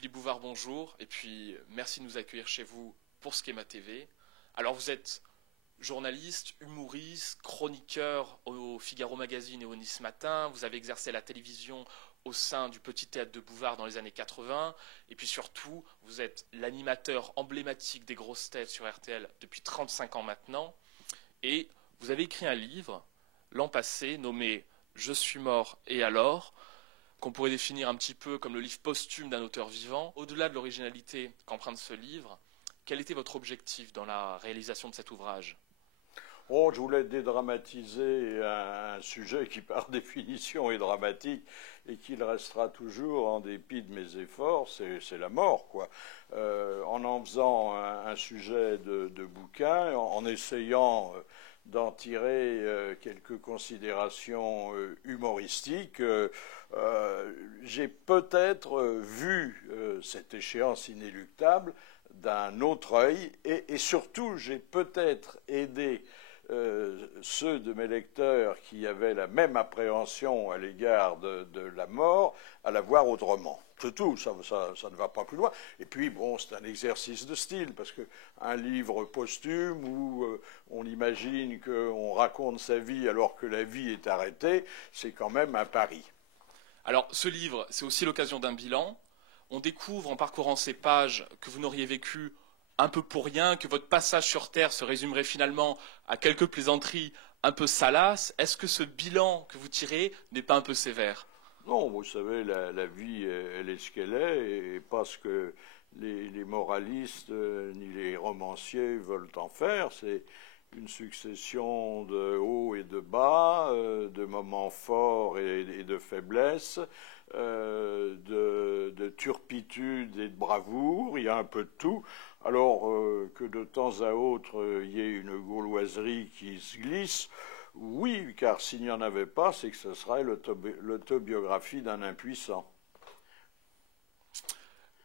Philippe Bouvard, bonjour, et puis merci de nous accueillir chez vous pour Schema TV. Alors vous êtes journaliste, humoriste, chroniqueur au Figaro Magazine et au Nice Matin, vous avez exercé à la télévision au sein du Petit Théâtre de Bouvard dans les années 80, et puis surtout, vous êtes l'animateur emblématique des grosses têtes sur RTL depuis 35 ans maintenant, et vous avez écrit un livre l'an passé nommé « Je suis mort et alors ?» qu'on pourrait définir un petit peu comme le livre posthume d'un auteur vivant. Au-delà de l'originalité qu'emprunte ce livre, quel était votre objectif dans la réalisation de cet ouvrage ? Oh, je voulais dédramatiser un sujet qui, par définition, est dramatique et qui le restera toujours en dépit de mes efforts, c'est la mort, quoi. En faisant un sujet de bouquin, en essayant d'en tirer quelques considérations humoristiques, j'ai peut-être vu cette échéance inéluctable d'un autre œil et surtout j'ai peut-être aidé ceux de mes lecteurs qui avaient la même appréhension à l'égard de la mort à la voir autrement. C'est tout, ça ne va pas plus loin. Et puis, bon, c'est un exercice de style, parce qu'un livre posthume où on imagine qu'on raconte sa vie alors que la vie est arrêtée, c'est quand même un pari. Alors, ce livre, c'est aussi l'occasion d'un bilan. On découvre en parcourant ces pages que vous n'auriez vécu un peu pour rien, que votre passage sur Terre se résumerait finalement à quelques plaisanteries un peu salaces. Est-ce que ce bilan que vous tirez n'est pas un peu sévère ? Non, vous savez, la vie, elle est ce qu'elle est, et pas ce que les moralistes ni les romanciers veulent en faire. C'est une succession de hauts et de bas, de moments forts et de faiblesses, de turpitude et de bravoure. Il y a un peu de tout. Alors que de temps à autre, il y ait une gauloiserie qui se glisse, oui, car s'il n'y en avait pas, c'est que ce serait l'autobiographie d'un impuissant.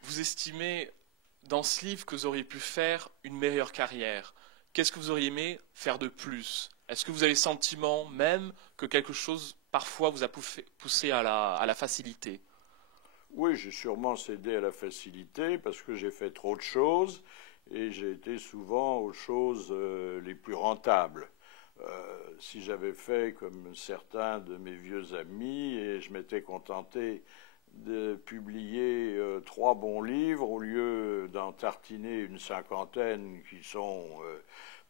Vous estimez dans ce livre que vous auriez pu faire une meilleure carrière. Qu'est-ce que vous auriez aimé faire de plus ? Est-ce que vous avez le sentiment même que quelque chose parfois vous a poussé à la facilité ? Oui, j'ai sûrement cédé à la facilité parce que j'ai fait trop de choses et j'ai été souvent aux choses les plus rentables. Si j'avais fait comme certains de mes vieux amis et je m'étais contenté de publier 3 bons livres au lieu d'en tartiner une cinquantaine qui sont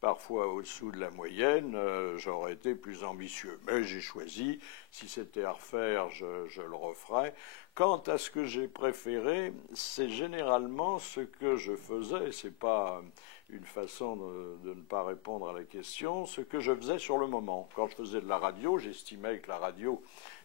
parfois au-dessous de la moyenne, j'aurais été plus ambitieux. Mais j'ai choisi, si c'était à refaire, je le referais. Quant à ce que j'ai préféré, c'est généralement ce que je faisais, c'est pas une façon de ne pas répondre à la question, ce que je faisais sur le moment. Quand je faisais de la radio, j'estimais que la radio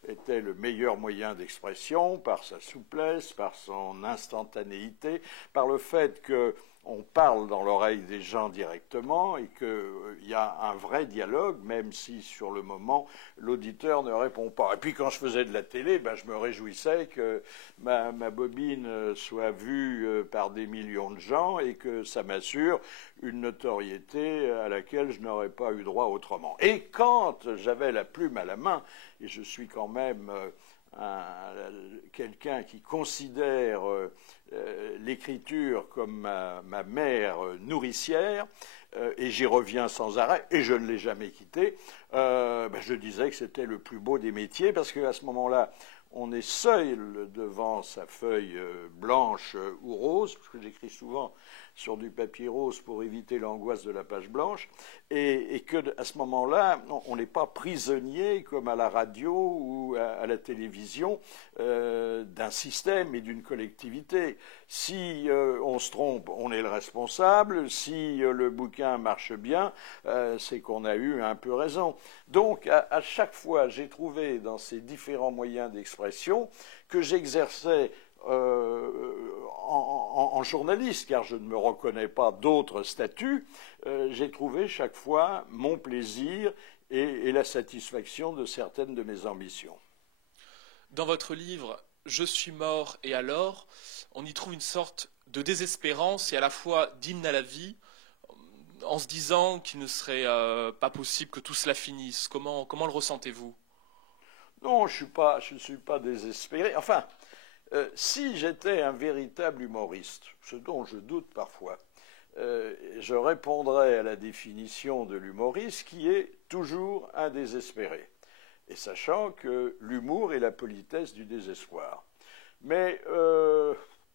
était le meilleur moyen d'expression par sa souplesse, par son instantanéité, par le fait qu'on parle dans l'oreille des gens directement et qu'il y a un vrai dialogue, même si sur le moment l'auditeur ne répond pas. Et puis quand je faisais de la télé, je me réjouissais que ma bobine soit vue par des millions de gens et que ça m'assure une notoriété à laquelle je n'aurais pas eu droit autrement. Et quand j'avais la plume à la main, et je suis quand même quelqu'un qui considère l'écriture comme ma mère nourricière, et j'y reviens sans arrêt, et je ne l'ai jamais quitté, je disais que c'était le plus beau des métiers, parce qu'à ce moment-là, on est seul devant sa feuille blanche ou rose, parce que j'écris souvent sur du papier rose pour éviter l'angoisse de la page blanche, et que à ce moment-là, on n'est pas prisonnier comme à la radio ou à la télévision d'un système et d'une collectivité. Si on se trompe, on est le responsable. Si le bouquin marche bien, c'est qu'on a eu un peu raison. Donc, à chaque fois, j'ai trouvé dans ces différents moyens d'expression que j'exerçais en journaliste, car je ne me reconnais pas d'autres statuts, j'ai trouvé chaque fois mon plaisir et la satisfaction de certaines de mes ambitions. Dans votre livre « Je suis mort et alors », on y trouve une sorte de désespérance et à la fois d'hymne à la vie, en se disant qu'il ne serait pas possible que tout cela finisse. Comment le ressentez-vous ? Non, je ne suis pas désespéré. Enfin, Si j'étais un véritable humoriste, ce dont je doute parfois, je répondrais à la définition de l'humoriste qui est toujours un désespéré, et sachant que l'humour est la politesse du désespoir. Mais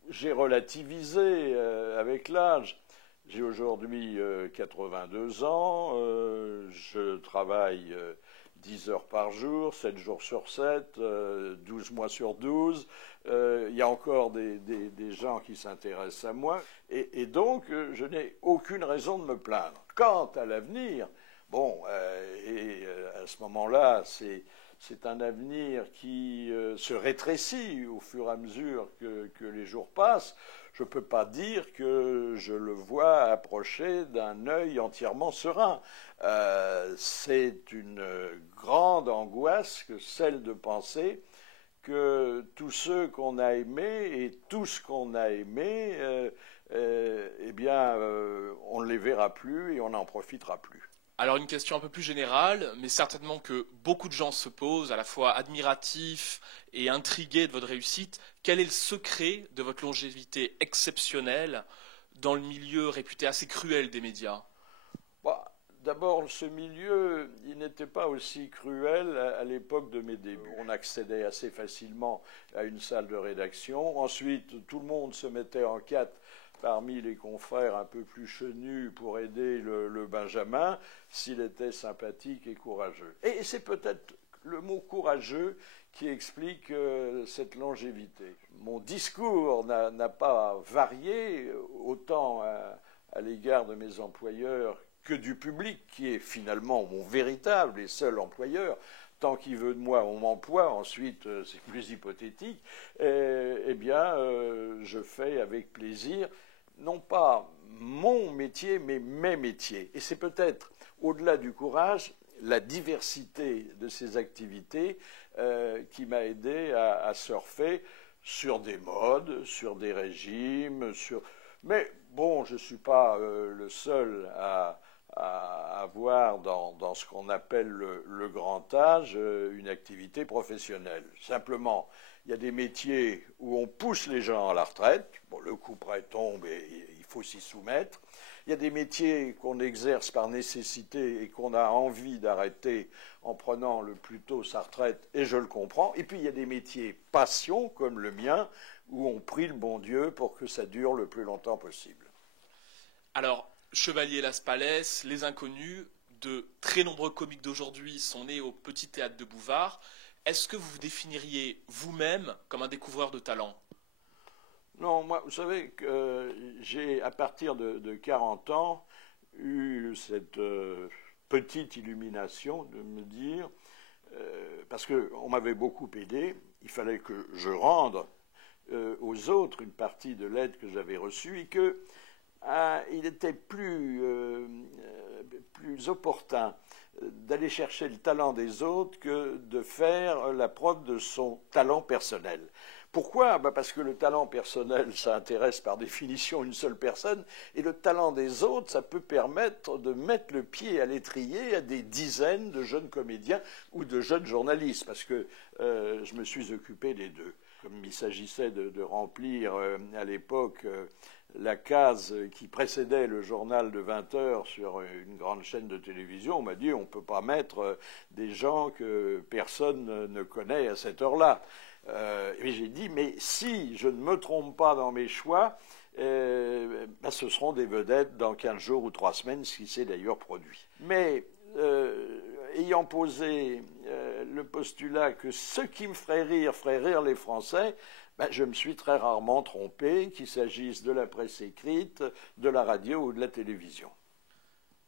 j'ai relativisé avec l'âge. J'ai aujourd'hui 82 ans, je travaille 10 heures par jour, 7 jours sur 7, 12 mois sur 12. Il y a encore des gens qui s'intéressent à moi. Et donc, je n'ai aucune raison de me plaindre. Quant à l'avenir, bon, à ce moment-là, c'est un avenir qui se rétrécit au fur et à mesure que les jours passent. Je ne peux pas dire que je le vois approcher d'un œil entièrement serein. C'est une grande angoisse que celle de penser que tous ceux qu'on a aimés et tout ce qu'on a aimé, eh bien, on ne les verra plus et on n'en profitera plus. Alors une question un peu plus générale, mais certainement que beaucoup de gens se posent, à la fois admiratifs et intrigués de votre réussite. Quel est le secret de votre longévité exceptionnelle dans le milieu réputé assez cruel des médias? D'abord, ce milieu, il n'était pas aussi cruel à l'époque de mes débuts. On accédait assez facilement à une salle de rédaction. Ensuite, tout le monde se mettait en quatre parmi les confrères un peu plus chenus pour aider le Benjamin, s'il était sympathique et courageux. Et c'est peut-être le mot courageux qui explique cette longévité. Mon discours n'a pas varié autant à l'égard de mes employeurs que du public, qui est finalement mon véritable et seul employeur. Tant qu'il veut de moi, on m'emploie, ensuite c'est plus hypothétique. Eh bien, je fais avec plaisir, non pas mon métier, mais mes métiers. Et c'est peut-être, au-delà du courage, la diversité de ces activités qui m'a aidé à surfer sur des modes, sur des régimes, Mais bon, je ne suis pas le seul à avoir dans ce qu'on appelle le grand âge une activité professionnelle. Simplement, il y a des métiers où on pousse les gens à la retraite. Bon, le coup près tombe et il faut s'y soumettre. Il y a des métiers qu'on exerce par nécessité et qu'on a envie d'arrêter en prenant le plus tôt sa retraite, et je le comprends. Et puis il y a des métiers passion, comme le mien, où on prie le bon Dieu pour que ça dure le plus longtemps possible. Alors, Chevalier Las Palais, Les Inconnus, de très nombreux comiques d'aujourd'hui sont nés au Petit Théâtre de Bouvard. Est-ce que vous vous définiriez vous-même comme un découvreur de talent? Non, moi, vous savez que j'ai, à partir de 40 ans, eu cette petite illumination de me dire, parce qu'on m'avait beaucoup aidé, il fallait que je rende aux autres une partie de l'aide que j'avais reçue et que il était plus opportun d'aller chercher le talent des autres que de faire la preuve de son talent personnel. Pourquoi ? Parce que le talent personnel, ça intéresse par définition une seule personne, et le talent des autres, ça peut permettre de mettre le pied à l'étrier à des dizaines de jeunes comédiens ou de jeunes journalistes, parce que je me suis occupé des deux. Comme il s'agissait de remplir à l'époque la case qui précédait le journal de 20 heures sur une grande chaîne de télévision, on m'a dit on ne peut pas mettre des gens que personne ne connaît à cette heure-là. Et j'ai dit mais si je ne me trompe pas dans mes choix, ce seront des vedettes dans 15 jours ou 3 semaines, ce qui s'est d'ailleurs produit. Mais ayant posé le postulat que ce qui me ferait rire les Français, je me suis très rarement trompé, qu'il s'agisse de la presse écrite, de la radio ou de la télévision.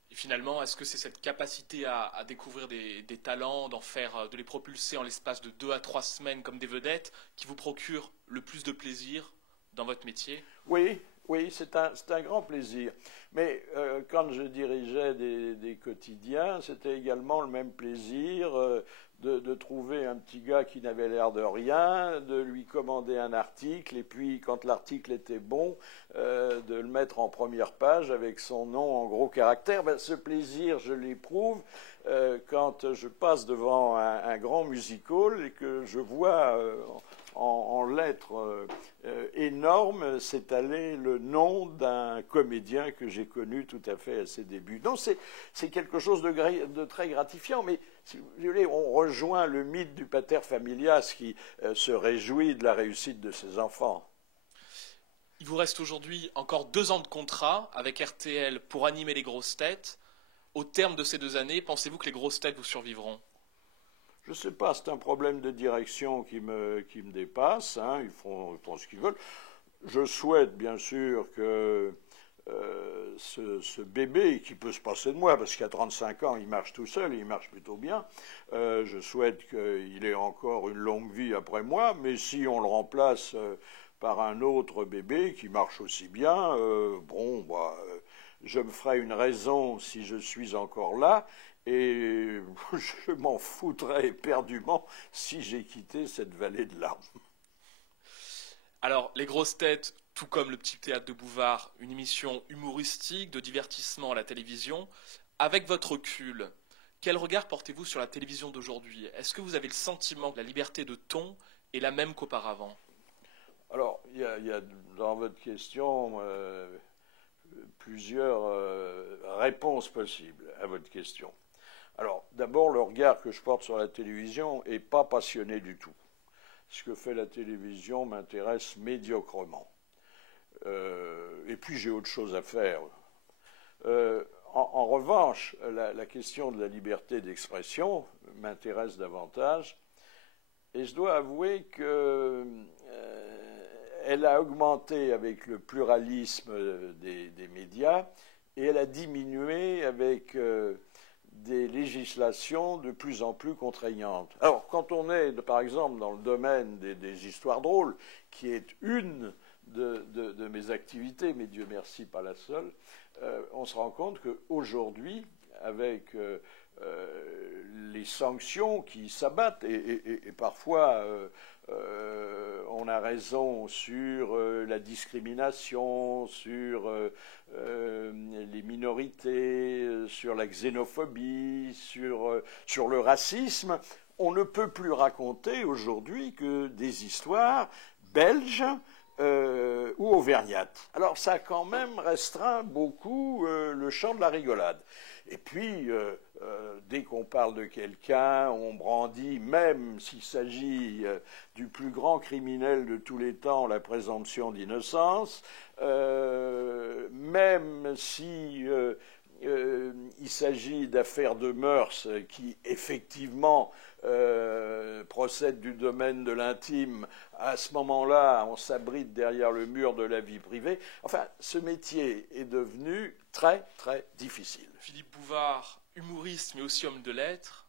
Et finalement, est-ce que c'est cette capacité à découvrir des talents, de les propulser en l'espace de 2 à 3 semaines comme des vedettes, qui vous procure le plus de plaisir dans votre métier? Oui, c'est un grand plaisir. Mais quand je dirigeais des quotidiens, c'était également le même plaisir de trouver un petit gars qui n'avait l'air de rien, de lui commander un article, et puis quand l'article était bon, de le mettre en première page avec son nom en gros caractères. Ce plaisir, je l'éprouve quand je passe devant un grand music-hall et que je vois en lettres énormes s'étaler le nom d'un comédien que j'ai connu tout à fait à ses débuts. Donc c'est quelque chose de très gratifiant, mais si vous voulez, on rejoint le mythe du pater familias qui se réjouit de la réussite de ses enfants. Il vous reste aujourd'hui encore 2 ans de contrat avec RTL pour animer les grosses têtes. Au terme de ces 2 années, pensez-vous que les grosses têtes vous survivront? Je ne sais pas, c'est un problème de direction qui me dépasse, hein, ils font ce qu'ils veulent. Je souhaite bien sûr que ce bébé, qui peut se passer de moi, parce qu'à 35 ans, il marche tout seul, et il marche plutôt bien, je souhaite qu'il ait encore une longue vie après moi, mais si on le remplace par un autre bébé qui marche aussi bien, je me ferai une raison si je suis encore là, et je m'en foutrais éperdument si j'ai quitté cette vallée de larmes. Alors, les grosses têtes, tout comme le petit théâtre de Bouvard, une émission humoristique, de divertissement à la télévision, avec votre recul, quel regard portez-vous sur la télévision d'aujourd'hui? Est-ce que vous avez le sentiment que la liberté de ton est la même qu'auparavant? Alors, il y a dans votre question plusieurs réponses possibles à votre question. Alors, d'abord, le regard que je porte sur la télévision n'est pas passionné du tout. Ce que fait la télévision m'intéresse médiocrement. Et puis, j'ai autre chose à faire. En revanche, la question de la liberté d'expression m'intéresse davantage. Et je dois avouer que elle a augmenté avec le pluralisme des médias et elle a diminué avec des législations de plus en plus contraignantes. Alors, quand on est, par exemple, dans le domaine des histoires drôles, qui est une de mes activités, mais Dieu merci, pas la seule, on se rend compte qu'aujourd'hui, avec les sanctions qui s'abattent, et parfois on a raison sur la discrimination, sur les minorités, sur la xénophobie, sur le racisme, on ne peut plus raconter aujourd'hui que des histoires belges ou auvergnates. Alors ça a quand même restreint beaucoup le champ de la rigolade. Et puis, dès qu'on parle de quelqu'un, on brandit, même s'il s'agit du plus grand criminel de tous les temps, la présomption d'innocence, même si il s'agit d'affaires de mœurs qui, effectivement, procèdent du domaine de l'intime, à ce moment-là, on s'abrite derrière le mur de la vie privée. Enfin, ce métier est devenu très, très difficile. Philippe Bouvard, humoriste mais aussi homme de lettres,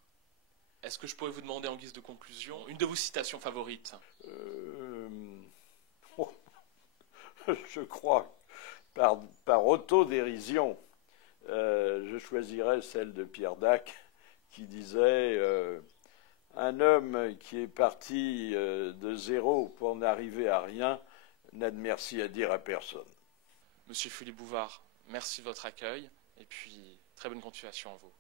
est-ce que je pourrais vous demander en guise de conclusion une de vos citations favorites? Je crois, par autodérision, je choisirais celle de Pierre Dac qui disait un homme qui est parti de zéro pour n'arriver à rien n'a de merci à dire à personne. Monsieur Philippe Bouvard, merci de votre accueil et puis très bonne continuation à vous.